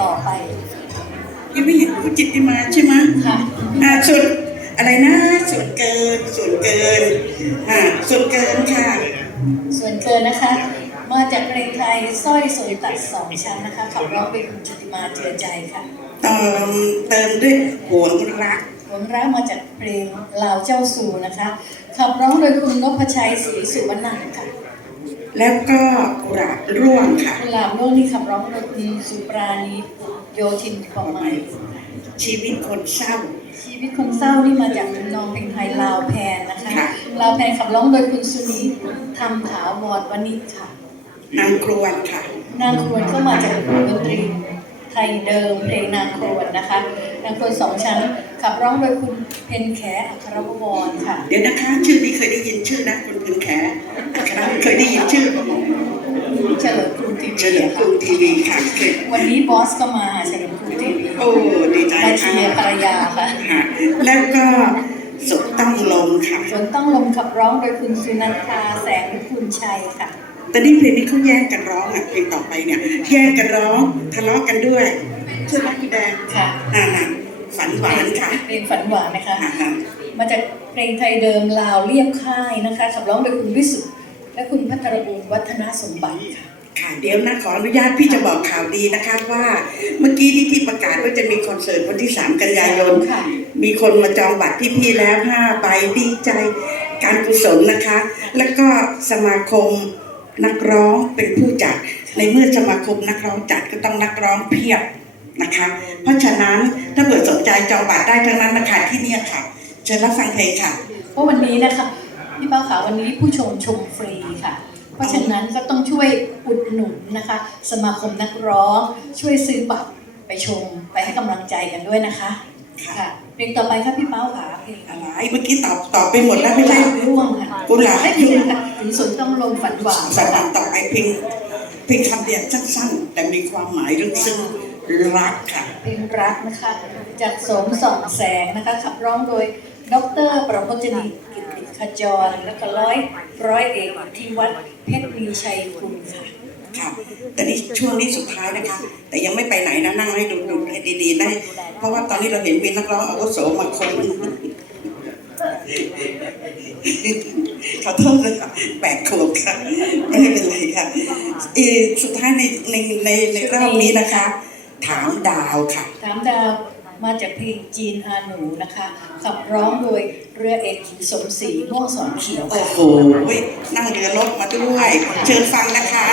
ต่อไป ยังไม่เห็นผู้จิตติมาใช่ไหมค่ะอ่าส่วนอะไรนะส่วนเกินส่วนเกินอ่าส่วนเกินค่ะ ส่วนเกินนะคะ มาจากเพลงไทยสร้อยสวยตัดสองชั้นนะคะขับร้องเป็นคุณจุติมาเจือใจค่ะเติมเติมด้วยห่วงรักผลรักมาจากเพลงลาวเจ้าสู่นะคะขับร้องโดยคุณนพชัยศรีสุวรรณันท์ค่ะ แล้วก็กุหลาบร่วงค่ะกุหลาบโลกนี่ขับร้องโดยคุณสุปราณีโยธินของใหม่ชีวิตคนเศร้า ชีวิตคนเศร้านี่มาจากทำนองเพลงไทยลาวแพนนะคะค่ะลาวแพนขับร้องโดยคุณสุนีทำถาวรวณิชค่ะ นางครวนค่ะ นางครวนก็มาจากดนตรีไทยเดิมเพลงนางครวนนะคะ นางครวนสองชั้นขับร้องโดยคุณเพนแขอัครบวรค่ะ เดี๋ยวนะคะ ชื่อนี้เคยได้ยินชื่อนะคุณพึงแข ครับเคยได้ยินชื่อเฉลิมกรุงทีเฉวีลิมกรุงทีวีค่ะเคยวันนี้บอสก็มาเฉลิมกรุงทีวีโอ้ดีใจมาค่ะเชียร์ภรรยาค่ะค่ะแล้วก็สุดต้องลงค่ะส่วนต้องลมขับร้องโดยคุณสุนันทาแสงคุณชัยค่ะแต่นี่เพลงนี้เขาแย่งกันร้องอะเพลงต่อไปเนี่ยแย่งกันร้องทะเลาะกันด้วยใช่ไหมพี่แดงค่ะอ่าฝันหวานค่ะเพลงฝันหวานนะคะอ่าฮะมาจากเพลงไทยเดิมลาวเรียบค่ายนะคะขับร้องโดยคุณวิสุทธ์ และคุณพัทรบุญวัฒนสมบัติค่ะค่ะเดี๋ยวนะขออนุญาตพี่จะบอกข่าวดีนะคะว่า เมื่อกี้ที่ที่ประกาศว่าจะมีคอนเสิร์ตวันที่ 3 กันยายน ค่ะ มีคนมาจองบัตรที่พี่แล้ว5ใบดีใจการกุศลนะคะ แล้วก็สมาคมนักร้องเป็นผู้จัด ในเมื่อสมาคมนักร้องจัดก็ต้องนักร้องเพียบนะคะ เพราะฉะนั้นถ้าเกิดสนใจจองบัตรได้ทั้งนั้นนะคะที่เนี่ยค่ะ เชิญรับฟังเพลงค่ะ เพราะวันนี้นะคะพี่เป้าขาวันนี้ผู้ชมชมฟรีค่ะเพ ราะฉะนั้นก็ต้องช่วยอุดหนุนนะคะ สมาคมนักร้องช่วยซื้อบัตรไปชมไปให้กำลังใจกันด้วยนะคะค่ะค่ะเพลงต่อไปครับพี่เป้าขาเพลงอะไรเมื่อกี้ตอบตอบไปหมดแล้วไม่กุหใช่ลาบร่วงค่ะกุหลาบไม่ผิดค่ะถึงสนต้องลงฝันหวานสถานต่อไปเพลงเพลงคำเดียวสั้นๆ แต่มีความหมายลึกซึ้งรักค่ะ เพลงรักนะคะ จากสมส่องแสงนะคะขับร้องโดยดรประพจนีกิติ ขจรและก็ร้อยร้อยเอกที่วัดเพชรมีชัยคุณค่ะค่ะแต่นี่ช่วงนี้สุดท้ายนะคะ แต่ยังไม่ไปไหนนะนั่งให้ดูดูให้ดีๆได้เพราะว่าตอนนี้เราเห็นมีนักร้องอาวุโสมาคนหนึ่งขอโทษเลยค่ะแปดขวบค่ะ ไม่เป็นไรค่ะเออสุดท้ายในในในในรอบนี้นะคะ ถามดาวค่ะ ถามดาว มาจากเพลงจีนอาหนูนะคะขับร้องโดยเรือเอกหญิงสมศรีม่วงสอนเขียวโอ้โหนั่งเรือรถมาด้วย เชิญฟังนะคะ